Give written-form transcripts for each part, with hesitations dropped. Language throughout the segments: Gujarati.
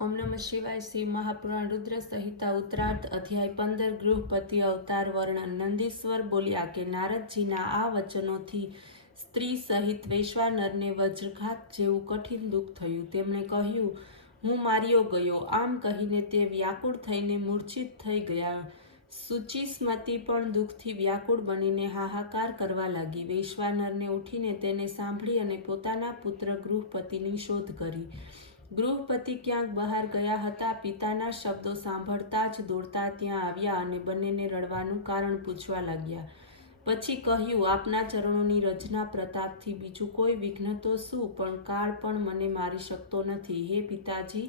ओम नमः शिवाय। श्री महापुराण रुद्र संहिता उत्तरार्ध अध्याय 15 गृहपति अवतार वर्णन। नंदीश्वर बोल्या के नारदजीना आ वचनोथी स्त्री सहित वैश्वानरने वज्रघात जेवुं कठिन दुख थयुं। તેમણે કહ્યું, હું માર્યો ગયો। આમ કહીને તે વ્યાકુળ થઈને મૂર્છિત થઈ ગયા। સુચિસ્મતી પણ દુઃખથી વ્યાકુળ બનીને હાહાકાર કરવા લાગી। વૈશ્વાનરને ઉઠીને તેને સાંભળી અને પોતાના પુત્ર ગૃહપતિની શોધ કરી। ગૃહપતિ ક્યાંક બહાર ગયા હતા। પિતાના શબ્દો સાંભળતા જ દોડતા ત્યાં આવ્યા અને બંનેને રડવાનું કારણ પૂછવા લાગ્યા। પછી કહ્યું, આપના ચરણોની રજના પ્રતાપથી બીજું કોઈ વિઘ્ન તો શું, પણ કાળ પણ મને મારી શકતો નથી। હે પિતાજી,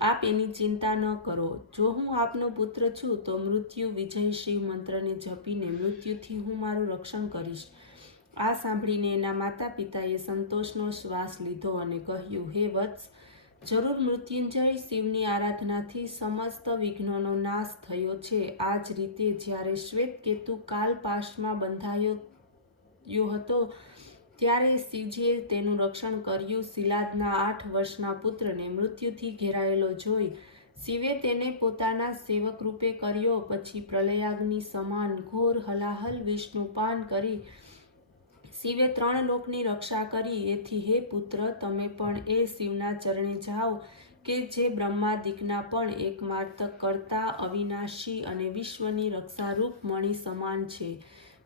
આપ એની ચિંતા ન કરો। જો હું આપનો પુત્ર છું તો મૃત્યુ વિજય શિવ મંત્રને જપીને મૃત્યુથી હું મારું રક્ષણ કરીશ। આ સાંભળીને એના માતા પિતાએ સંતોષનો શ્વાસ લીધો અને કહ્યું, હે વત્સ, જરૂર મૃત્યુંજય શિવની આરાધનાથી સમસ્ત વિઘ્નોનો નાશ થયો છે। આ જ રીતે જ્યારે શ્વેતકેતુ કાલપાશમાં બંધાયો હતો ત્યારે શિવજીએ તેનું રક્ષણ કર્યું। શિલાદના 8 વર્ષના પુત્રને મૃત્યુથી ઘેરાયેલો જોઈ શિવે તેને પોતાના સેવક રૂપે કર્યો। પછી પ્રલયાગ્નિ સમાન ઘોર હલાહલ વિષનું પાન કરી શિવે 3 લોકની રક્ષા કરી। એથી હે પુત્ર, તમે પણ એ શિવના ચરણે જાઓ કે જે બ્રહ્માદિકના પણ એકમાત્ર કરતા, અવિનાશી અને વિશ્વની રક્ષારૂપ મણિ સમાન છે।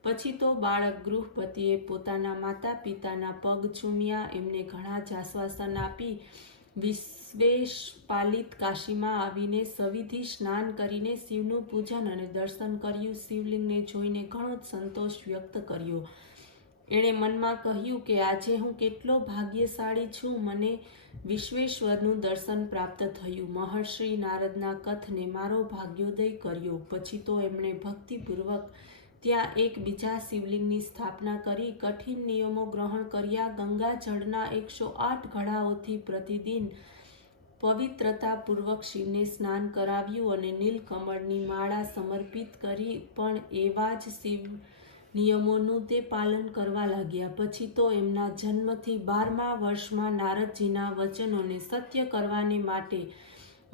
પછી તો બાળક ગૃહપતિએ પોતાના માતા પિતાના પગ ચૂમ્યા, એમને ઘણા જ આશ્વાસન આપી વિશ્વેશપાલિત કાશીમાં આવીને સવિધિ સ્નાન કરીને શિવનું પૂજન અને દર્શન કર્યું। શિવલિંગને જોઈને ઘણો જ સંતોષ વ્યક્ત કર્યો। એણે મનમાં કહ્યું કે આજે હું કેટલો ભાગ્યશાળી છું, મને વિશ્વેશ્વરનું દર્શન પ્રાપ્ત થયું। મહર્ષિ નારદના કથને મારો ભાગ્યોદય કર્યો। પછી તો એમણે ભક્તિપૂર્વક ત્યાં એક બીજા શિવલિંગની સ્થાપના કરી, કઠિન નિયમો ગ્રહણ કર્યા। ગંગાજળના 108 ઘડાઓથી પ્રતિદિન પવિત્રતાપૂર્વક શિવને સ્નાન કરાવ્યું અને નીલકમળની માળા સમર્પિત કરી, પણ એવા જ શિવ નિયમોનું તે પાલન કરવા લાગ્યા। પછી તો એમના જન્મથી 12મા વર્ષમાં નારદજીના વચનોને સત્ય કરવાને માટે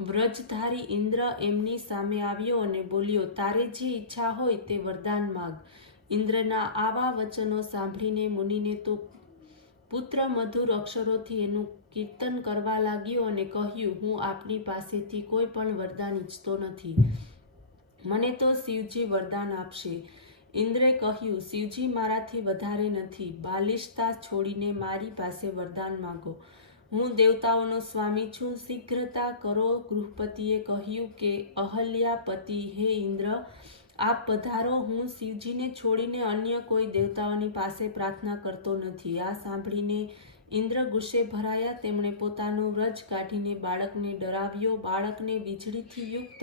વ્રજધારી ઇન્દ્ર એમની સામે આવ્યો અને બોલ્યો, તારે જે ઈચ્છા હોય તે વરદાન માગ। ઇન્દ્રના આવા વચનો સાંભળીને મુનિને તો પુત્ર મધુર અક્ષરોથી એનું કીર્તન કરવા લાગ્યો અને કહ્યું, હું આપની પાસેથી કોઈ પણ વરદાન ઈચ્છતો નથી, મને તો શિવજી વરદાન આપશે। ઇન્દ્રે કહ્યું, શિવજી મારાથી વધારે નથી, બાલિશતા છોડીને મારી પાસે વરદાન માગો, હું દેવતાઓનો સ્વામી છું, શીઘ્રતા કરો। ગૃહપતિએ કહ્યું કે અહલ્યાપતિ, હે ઇન્દ્ર, આપ પધારો, હું શિવજીને છોડીને અન્ય કોઈ દેવતાઓની પાસે પ્રાર્થના કરતો નથી। આ સાંભળીને ઇન્દ્ર ગુસ્સે ભરાયા। તેમણે પોતાનો વ્રજ કાઢીને બાળકને ડરાવ્યો। બાળકને વીજળીથી યુક્ત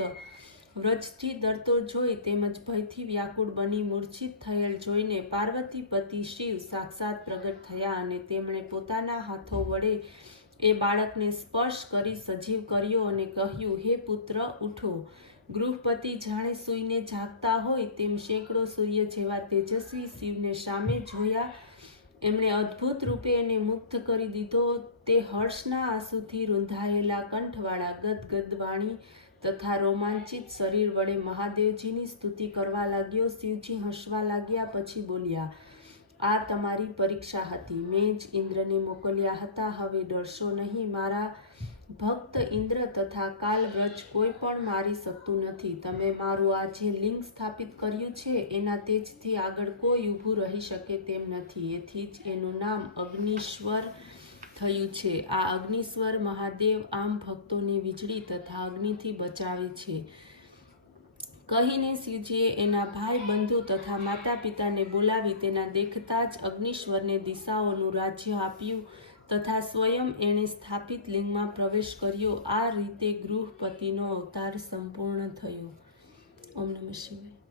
વ્રજથી ડરતો જોઈ તેમજ ભયથી વ્યાકુળ બની મૂર્છિત થયેલ જોઈને પાર્વતીપતિ શિવ સાક્ષાત પ્રગટ થયા અને તેમણે પોતાના હાથો વડે એ બાળકને સ્પર્શ કરી સજીવ કર્યો અને કહ્યું, હે પુત્ર, ઉઠો। ગૃહપતિ જાણે સૂઈને જાગતા હોય તેમ સેંકડો સૂર્ય જેવા તેજસ્વી શિવને સામે જોયા। એમણે અદ્ભુત રૂપે એને મુગ્ધ કરી દીધો। તે હર્ષના આંસુથી રૂંધાયેલા કંઠવાળા ગદગદ વાણી તથા રોમાંચિત શરીર વડે મહાદેવજીની સ્તુતિ કરવા લાગ્યો। શિવજી હસવા લાગ્યા। પછી બોલ્યા, આ તમારી પરીક્ષા હતી, મેં જ ઇન્દ્રને મોકલ્યા હતા, હવે ડરશો નહીં। મારા ભક્ત ઇન્દ્ર તથા કાલવ્રજ કોઈ પણ મારી શકતું નથી। તમે મારું આ જે લિંગ સ્થાપિત કર્યું છે એના તેજથી આગળ કોઈ ઊભું રહી શકે તેમ નથી, એથી જ એનું નામ અગ્નિશ્વર થયું છે। આ અગ્નિશ્વર મહાદેવ આમ ભક્તોને વીજળી તથા અગ્નિથી બચાવે છે। કહીને શિવજીએ એના ભાઈ બંધુ તથા માતા પિતાને બોલાવી તેના દેખતા જ અગ્નિશ્વરને દિશાઓનું રાજ્ય આપ્યું તથા સ્વયં એણે સ્થાપિત લિંગમાં પ્રવેશ કર્યો। આ રીતે ગૃહપતિનો અવતાર સંપૂર્ણ થયો। ઓમ નમઃ શિવાય।